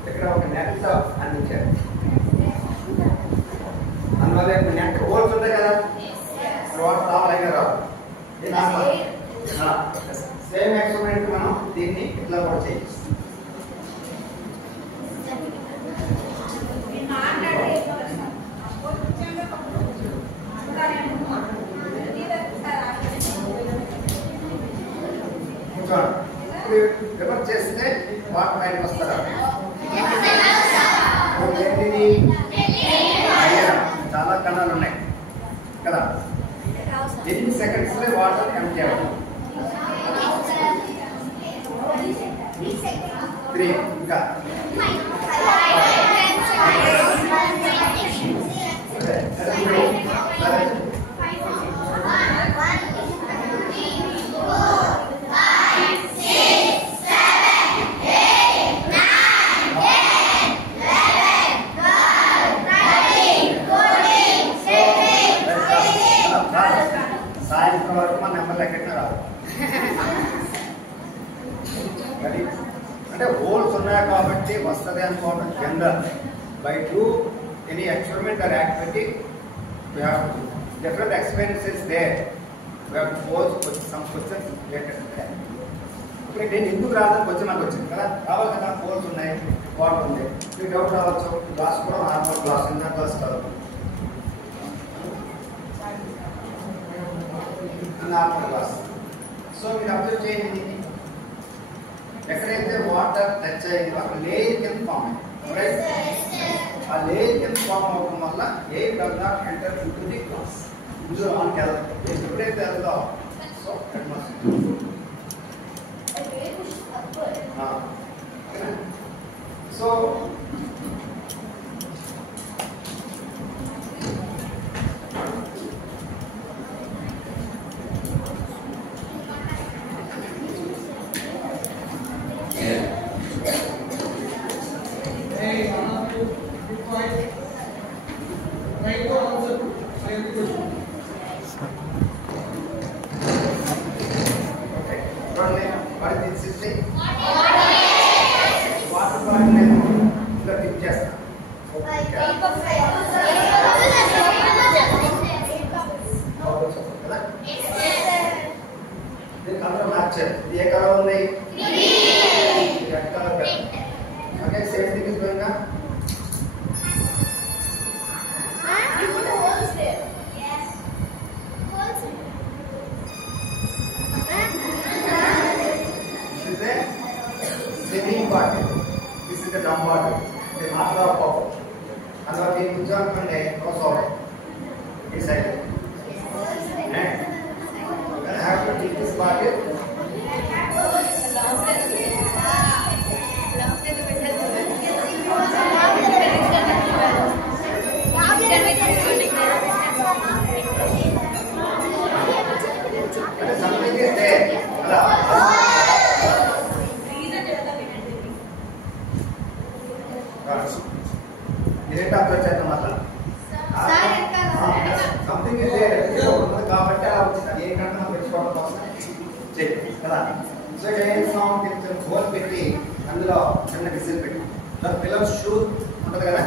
ఇక్కడ ఒక నెట్ అందించారు. అందువల్ల నెట్ హోల్స్ ఉంటాయి కదా, వాటర్ రావాలి రావు. సేమ్ ఎక్స్పెరిమెంట్ మనం దీన్ని ఇట్లా కూడా చేయొచ్చు. ఇప్పుడు రివర్స్ చేస్తే వాటర్ బయటకు వస్తారా? చాలా కణాలు ఉన్నాయి కదా, ఎన్ని సెకండ్స్ లో వాటర్ ఎంటీ అవుతుంది? 3 ఇంకా సాయంత్రం వరకు మన నెంబర్ లెక్కన రాదు. అంటే హోల్స్ ఉన్నాయి కాబట్టి వస్తుంది అనుకోవడం general. By do any experiment are activity we have different experiences there. We have to pose some questions related to that. ఇప్పుడు నేను ఎందుకు రాదని క్వశ్చన్ నాకు వచ్చింది కదా, రావాలి కదా. హోల్స్ ఉన్నాయి, వాటర్ ఉంది, మీకు డౌట్ రావచ్చు. గ్లాస్ కూడా నార్మల్ గ్లాస్, ఇంత గ్లాస్ కాదు, నార్మల్ గ్లాస్. సో మీరు అబ్జర్వ్ చేయండి, ఎక్కడైతే వాటర్ టచ్ అయిందో అక్కడ లేయర్ కింద ఫామ్ అయింది. ఆ లేయర్ కింద ఫామ్ అవ్వడం వల్ల air does not enter into the glass. ఇందులో మనకి ఎప్పుడైతే వెళ్దాం సో సో వాటర్ బాటిల్ నేను ఇలా టిప్ చేస్తాను. దీని కలర్ మార్చారు. ఇది ఏ కలర్ ఉంది? Red colour. ఓకే, సేఫ్టీ తీసుకున్నా bottle. This is the dumb bottle. The matter of pop. And what we put on Monday, no solve. Inside. And then I have to take this bottle. Something is there. Something is there కాబట్టి అలా వచ్చింది. అది ఏంటంటే మనం తెలుసుకోవడం కోసం చేయాలి కదా. సో ఏం సౌండ్ కొంచెం హోల్ పెట్టి అందులో చిన్న విజిల్ పెట్టి పిల్లలు షూ ఉంటుంది కదా,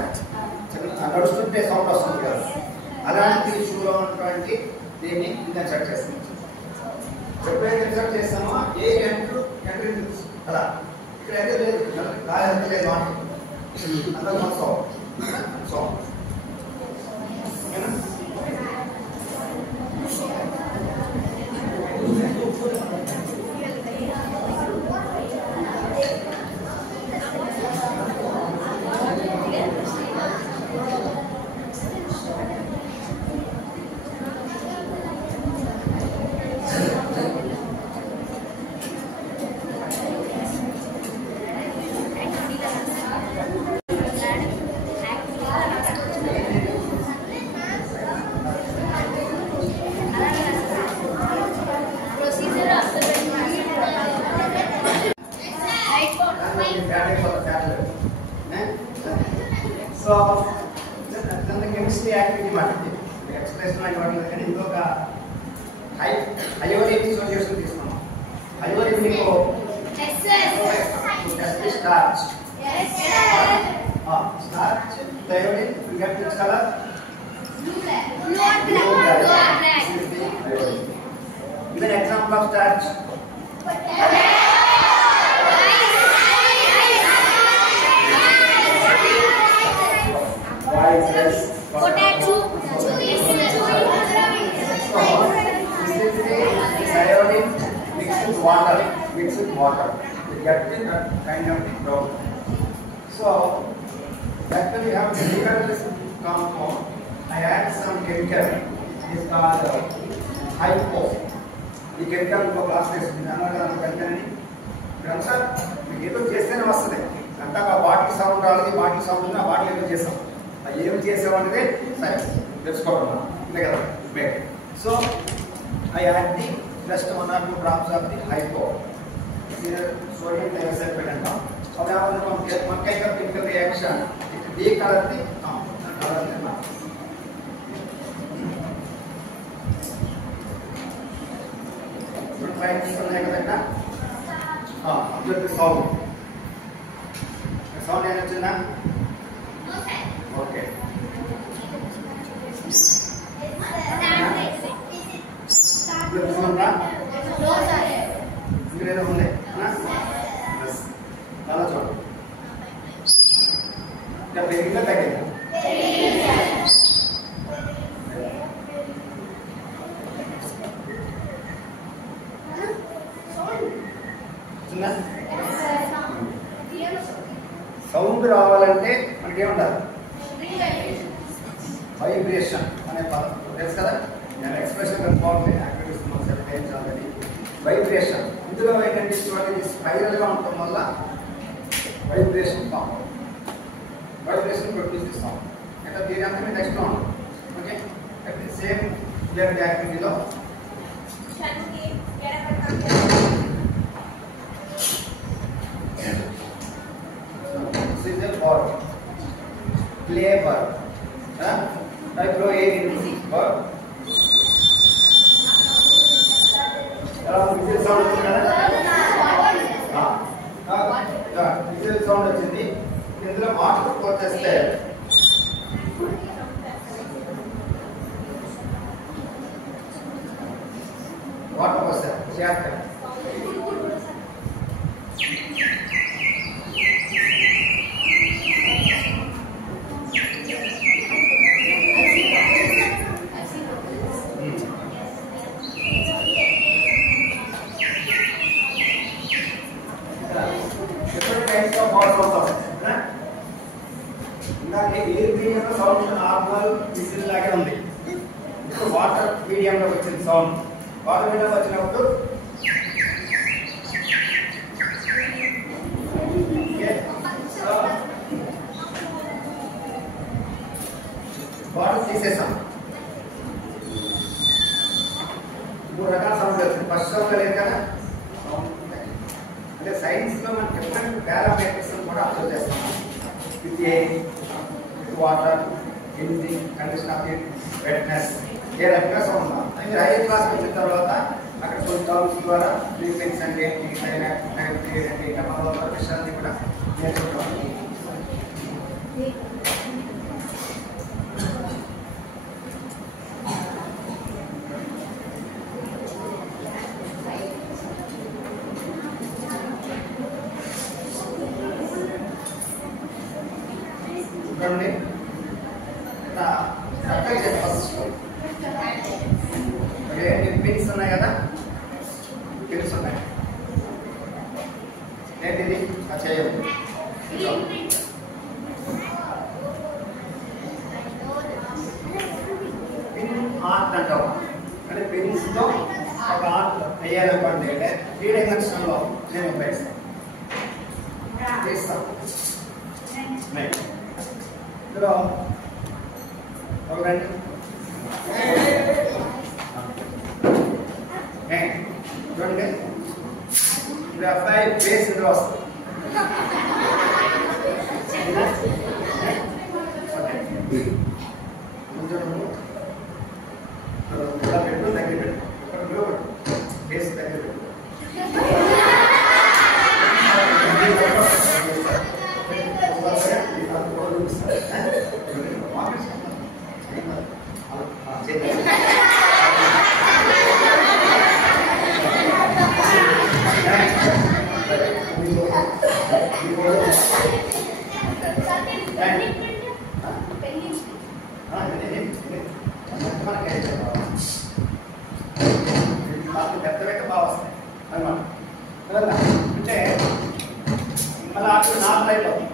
నడుస్తుంటే సౌండ్ వస్తుంది కదా, అలాంటి షూలో ఉన్నటువంటి దీన్ని ఇంకా చెక్ చేస్తాం. ఎప్పుడైతే ఇన్సర్ట్ చేస్తామో ఏ ఎంట్రీ కదా, ఇక్కడైతే లేదు, గాలి లేదు అందులో మన సౌండ్ సో కెమిస్ట్రీ యాక్టివిటీ మాట ఎక్స్ప్రెషన్ అని వాటి కానీ ఇంకొక అయోడిన్ సొల్యూషన్ తీసుకున్నాం. అయోడిన్ మీకు starch iodine colour Even example of starch. Potato. Iodine mixed with water. You get that kind of dough. So actually, you have chemical compound. I add some chemical. It's called hypo. ఈ కెమికల్ ఇంకో క్లాస్ చేస్తుంది అన్నమాట. కలిపానని ఇదంతా మీకు ఏదో చేస్తేనే వస్తుంది. అంతా బాటిల్ సౌండ్ రాలేదు, బాటిల్ సౌండ్ ఉంది, ఆ బాటిల్ ఏదో చేస్తాం. అది ఏమి చేసామనేది సైన్స్ తెలుసుకోవడం అంతే కదా. So I add the just 1 or 2 drops of the hypo. Sodium thiosulfate అంటాం. अब यहाँ पर मक्के का केमिकल रिएक्शन ये कलर थी कलर लेना प्राइस करने का देखना ऑब्जर्व द साउंड ఏమైనా వచ్చిందా? ఓకే ఇంకేదో ఉంది చాలా చూడండి ఇంకా పెరిగిందా తగ్గిందా? సౌండ్ రావాలంటే మనకి ఏముండాలి? వైబ్రేషన్ అనే పదం తెలుసు కదా. నేను ఎక్స్ప్రెషన్ కనుక్కోవాలి యాక్టివిటీస్ ఆల్రెడీ. వైబ్రేషన్ ఇందులో ఏంటంటే ఇది స్పైరల్గా ఉండటం వల్ల వైబ్రేషన్ ఫామ్ వైబ్రేషన్ ప్రొడ్యూస్ చేస్తాం. అంటే దీని అంతా మీ టెక్స్ట్లో ఉంటుంది. ఓకే సేమ్ ఇయర్ యాక్టివిటీలో play verb type lo a verb ఎలా విజిల్ సౌండ్ వచ్చింది కదా. విజిల్ సౌండ్ వచ్చింది. ఇందులో వాటర్ పోసేస్తే వాటర్ పోస్తారు చేస్తారు. ఎయిర్ మీడియంలో సౌండ్ నార్మల్ విజిల్ లాగే ఉంది. ఇప్పుడు వాటర్ మీడియంలో వచ్చింది సౌండ్. వాటర్ మీడియం వచ్చినప్పుడు వాటర్ తీసేసాం. 3 రకాల సౌండ్ వచ్చింది. ఫస్ట్ సౌండ్ లేదు కదా. అంటే సైన్స్ లో మనం డిఫరెంట్ పారామీటర్స్ కూడా అబ్జర్వ్ చేస్తాం. With air, with water, in the condition of wetness ఏ రకంగా సౌండ్. మీరు హైయర్ క్లాస్కి వచ్చిన తర్వాత అక్కడ కొన్ని టర్మ్స్ ద్వారా ఫ్రీక్వెన్సీ అంటే ఏంటి విషయాన్ని కూడా నేర్చుకుంటాం. చూడండి పిన్స్ ఉన్నాయి కదా. పిన్స్ ఉన్నాయి ఏంటిది చేయదు. పిన్ ఆర్ట్ అంటాం. అంటే పిన్స్ తో ఒక ఆర్ట్ వేయాలనుకోండి. అంటే 3 డైమెన్షన్లో నేను ఉపయోగిస్తాను చేస్తాను. ఇందులో ఒకటి చూడండి. ఇది అబ్బాయి బేస్ ఇందులో వస్తుంది. పెట్టు దగ్గర పెట్టు బేస్ దగ్గర పెట్టు పెద్దవైతే బాగా వస్తాయి అనమాట. అంటే మళ్ళీ అటు నార్త్ అయిపోతుంది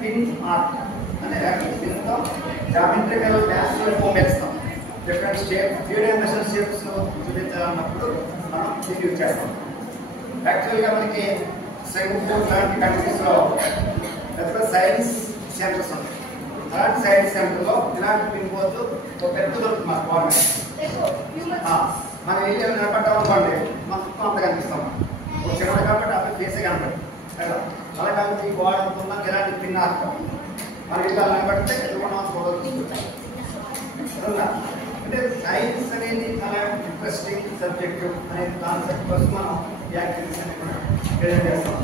పిన్ ఆర్ట్ అంటే పిన్తో జామెట్రికల్ డ్యాన్స్లో ఫోమ్ వేస్తాం. డిఫరెంట్ షేప్ 3 డైమెన్షనల్ షేప్స్ చూపించాలన్నప్పుడు మనం ఇది యూజ్ చేస్తాం. యాక్చువల్గా మనకి సింగపూర్ లాంటి కంట్రీస్లో పెద్ద సైన్స్ సెంటర్స్ ఉంటాయి. అలాంటి సైన్స్ సెంటర్లో ఇలాంటి పిన్ పోతూ ఒక పెద్ద దొరుకుతుంది మాకు గవర్నమెంట్. మనం ఏం చేయాలి నిలబడ్డాం అనుకోండి మొత్తం అంత కనిపిస్తాం. ఒక చిన్న కాబట్టి అక్కడ ఫేసే కనపడి కదా. అలా కాబట్టి గోడ అవుతున్నా ఇలాంటి పిన్ ఆడతాం. మనం ఇలా నిలబడితే మనం చూడవచ్చు. అంటే సైన్స్ అనేది చాలా ఇంట్రెస్టింగ్ సబ్జెక్టు అనే కాన్సెప్ట్ కోసం మనం ఈ యాక్టివిటీస్ అనేది కూడా ప్రెజెంట్ చేస్తాం.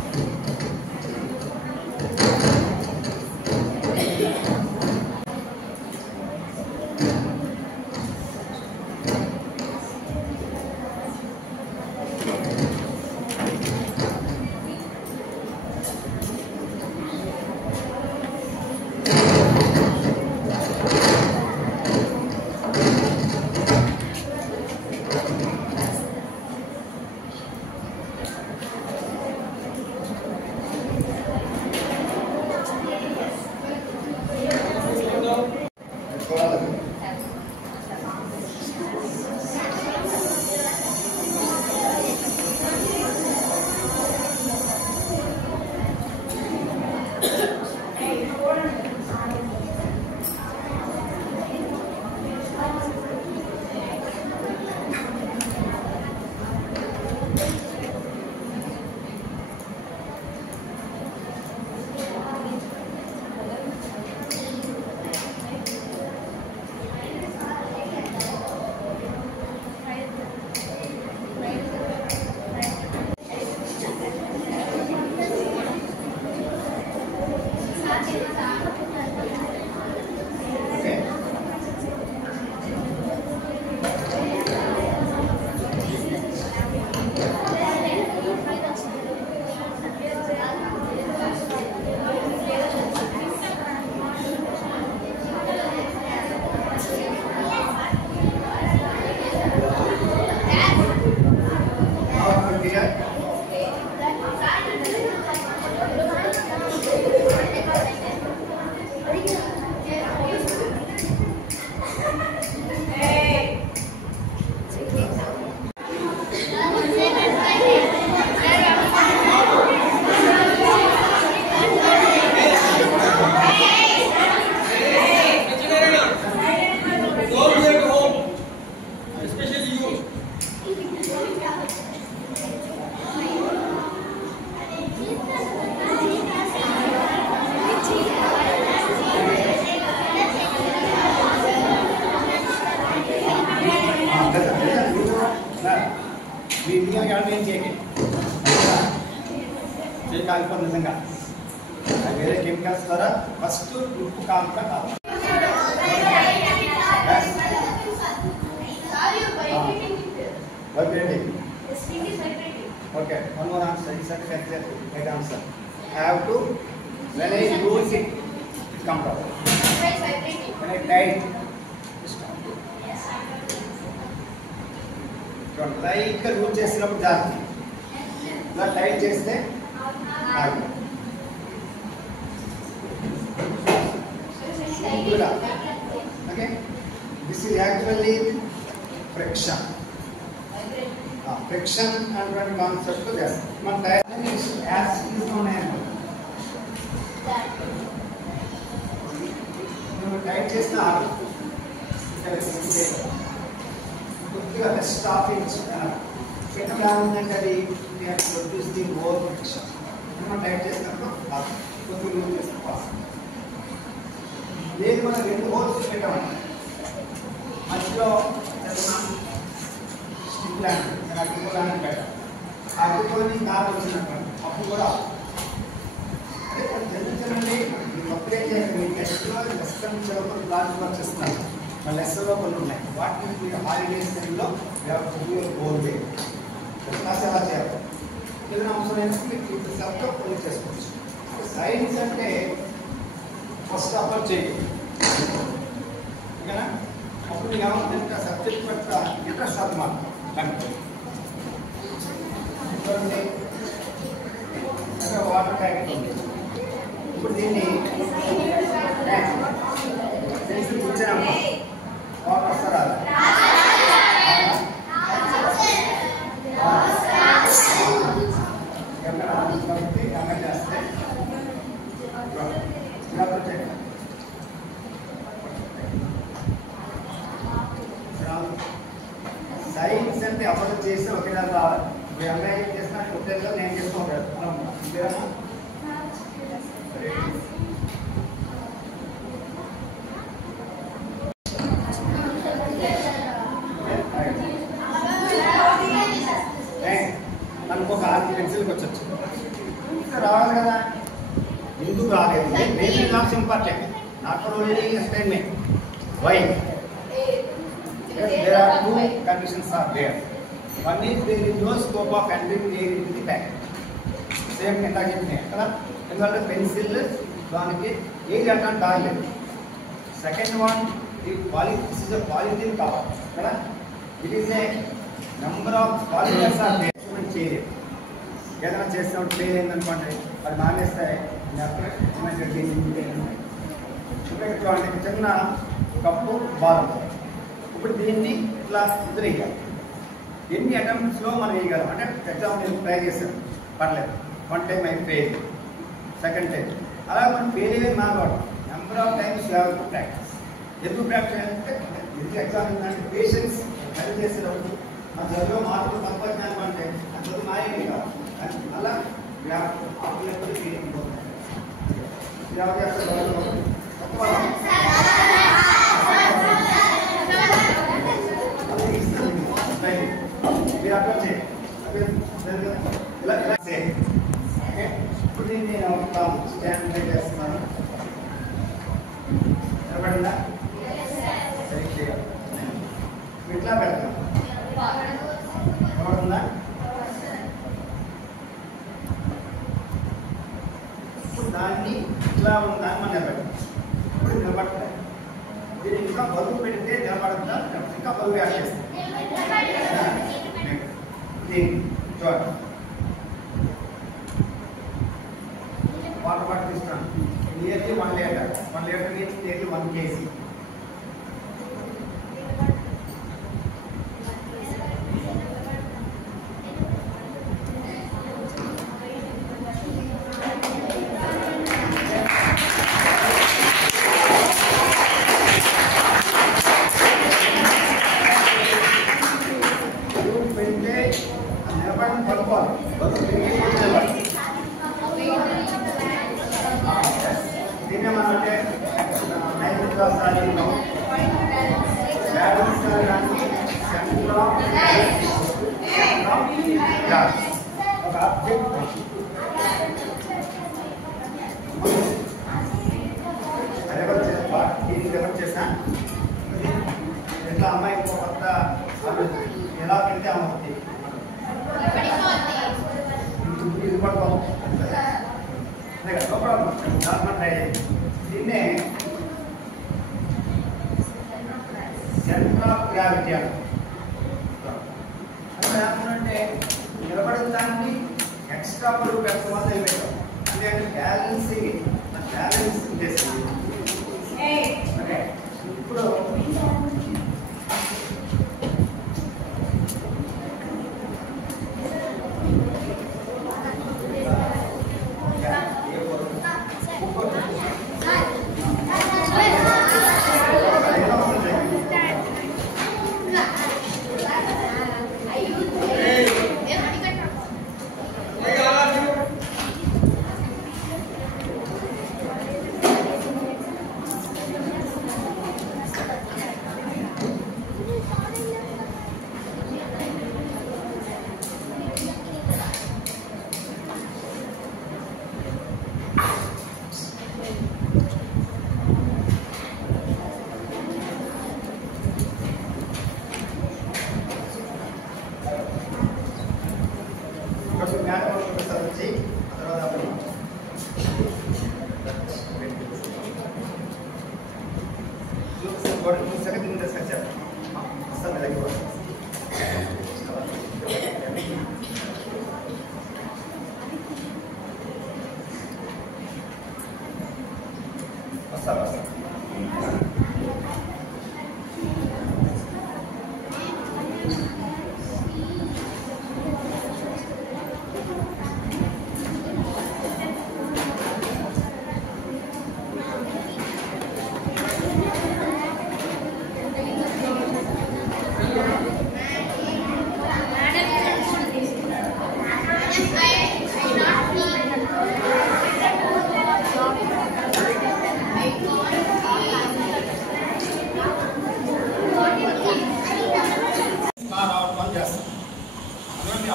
నిజంగా వేరే కెమికల్స్ ద్వారా ఫస్ట్ ఉప్పు కాకుండా కావాలి. Okay, one more answer. Exactly. Right answer. I have to, when I use it, it comes out. When I tight, it stops. Like a root chest of that. The tight chest there. Okay. This is actually friction. Friction and one concept to this. One time is as is known as. You tight chest now. You have to stop it. Get down and we have to produce the more friction. You tight chest now. You will lose this pass. లేదు మనం 2 హోల్స్ పెట్టామండి. మధ్యలో స్టిక్ లాంటి అగ్గిపో లాంటి పెట్టాం. ఆ అగ్గిపోని గాలి వచ్చినట్టు అప్పుడు కూడా అదే చిన్నది మొత్తం మీ టెస్ట్లో లెసన్ చదువుకుని క్లాస్ వర్క్ చేస్తున్నారు. మా లెసన్లో కొన్ని ఉన్నాయి. వాటిని మీరు హాలిడేస్ టైంలో గోల్ క్లాస్ ఎలా చేయాలి ఏదైనా అవసరం ఏంటంటే మీకు సెల్ఫ్లో కొన్ని చేసుకోవచ్చు. సైన్స్ అంటే ఫస్ట్ ఆఫ్ ఆల్ చేయండి ఓకేనా. అప్పుడు ఏమవుతుందంటే సబ్జెక్ట్ పట్ల ఇంట్రెస్ట్ అన్నమాట. చూడండి వాటర్ ప్యాకెట్ ఉంది. ఇప్పుడు దీన్ని పెన్సిల్ కూర్చోనమ్మా వాటర్ వస్తారా కాబట్టి గంగ చేస్తే సైన్స్ అంటే అప్పుడు చేస్తే ఒకేలా రావాలి. మీ అమ్మాయి చేసిన హోటల్లో నేను చేసుకుంటాను. ఇంకేనా మనకు ఒక 6 పెన్సిల్కి వచ్చచ్చు రావాలి కదా. ఎందుకు రాలేదు? Basic notes important, not for only assignment. Why? There are 2 conditions are there. One is there is no scope of entering air into the packet. Same ఎంత చెప్పినాయి కదా. ఎందుకంటే పెన్సిల్ దానికి ఏది అంటే రాలేదు. Second one this is a polythene cover కదా. It is a number of polymers are there. చేయలేదు ఏదైనా చేసినప్పుడు ఫెయిల్ అయిందనుకోండి అది మానేస్తే చిన్న కప్పు బాదం. ఇప్పుడు దీన్ని ఇట్లా వదిలేయాలి. ఎన్ని అటెంప్ట్స్లో మనం వేయగలం అంటే ఎగ్జామ్ నేను ట్రై చేశాను పర్లేదు. 1 time I fail, second time అలా మనం ఫెయిల్ అయ్యేది మానవాడు. Number of times you have to practise. ఎందుకు ప్రాక్టీస్ చేయాలంటే ఇది ఎగ్జామ్ ఏంటంటే పేషెన్స్ అది చేసేటప్పుడు ఆ చదువులో మార్పులు తప్పజ్ఞానం అంటే ఆ చదువు మాయమే కాదు. అలా ఆకులెప్పుడు ఫీలింగ్ ఇప్పుడు నేను స్టాండ్ చేస్తున్నాను. నిలబడిందా? ఇట్లా పెడతాను. నిలబడుతుందా? ఇప్పుడు దాన్ని ఇట్లా ఉందని మనం నిలబెట్టాం. ఇప్పుడు నిలబడతాయి. దీన్ని ఇంకా బరువు పెడితే నిలబడుతుందా? ఇంకా బరువు యాడ్ చేస్తాం. చూడండి వాటర్ బాటిల్ తీసుకోండి. Nearly 1 litre. 1 litre means nearly 1 kg. ఎట్లా అమ్మాయి కొత్త ఎలా పెడితే అమ్మాయి ఇది పడుకోవాలి. దీన్నే సెంటర్ ఆఫ్ గ్రావిటీ అంటే నిలబడిన దాన్ని ఎక్స్ట్రా బరువు పెట్టడం పెట్టాం. అంటే బ్యాలెన్స్ చేసింది. ఇప్పుడు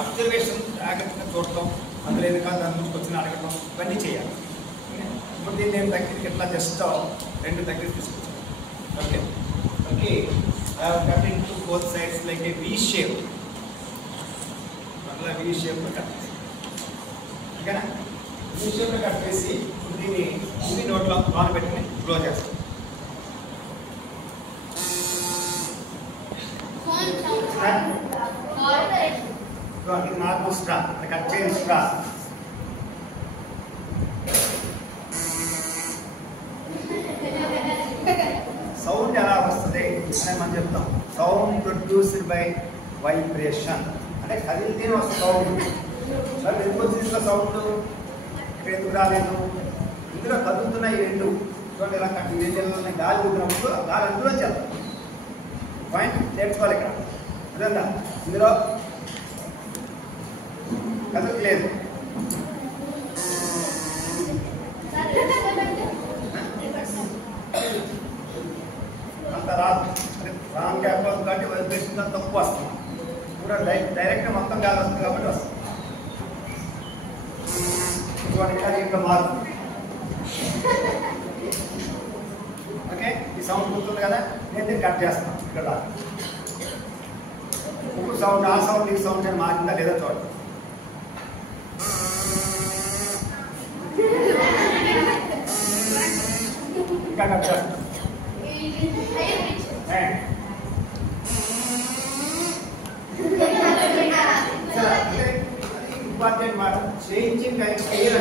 అబ్జర్వేషన్ జాగ్రత్తగా చూడటం, అందులో ఏది కాదు దాని నుంచి వచ్చిన అడగటం, ఇవన్నీ చేయాలి. ఇప్పుడు దీన్ని నేను దగ్గరికి ఎట్లా జస్ట్ 2 దగ్గరికి తీసుకొచ్చాను. Okay okay, I have cut in to both sides like A V shape. అట్లా వి షేప్లో కట్ చేసి, ఓకేనా? వి షేప్లో కట్ చేసి ఇప్పుడు దీన్ని నోట్లో ఆన్ పెట్టుకుని క్లోజ్ చేస్తాం. ఇది నార్మల్ స్ట్రా, కట్ చేయని స్ట్రా. సౌండ్ ఎలా వస్తుంది అని మనం చెప్తాం. సౌండ్ ప్రొడ్యూస్డ్ బై వైబ్రేషన్, అంటే కదిలితేనే వస్తుంది సౌండ్. సార్ ఎందుకు వచ్చిన సౌండ్ ఎందుకు రాలేదు? ఇందులో కదులుతున్నాయి 2 చూడండి, ఇలా కట్టి గాలి ఊదినప్పుడు గాలి అందులో వచ్చేది. పాయింట్ నేర్చుకోవాలి ఇక్కడ. అదేందా ఇందులో కదలలేదు, అంత రాదు. రాంగ్ గ్యాప్ కాబట్టి వైబ్రేషన్ తక్కువ వస్తుంది. కూడా డైరెక్ట్ మొత్తం గాలి వస్తుంది కాబట్టి వస్తుంది. ఇటువంటి ఇంకా మారుతుంది. ఓకే, ఈ సౌండ్ గుర్తుంది కదా, నేను దీన్ని కట్ చేస్తాను. ఇక్కడ ఇప్పుడు సౌండ్, ఆ సౌండ్ ఈ సౌండ్ అని మారిందా లేదా చూడండి. ఇంకా కట్ చేస్తాను. ఇంపార్టెంట్ మాట, చేంజింగ్ టైం చేయాలి.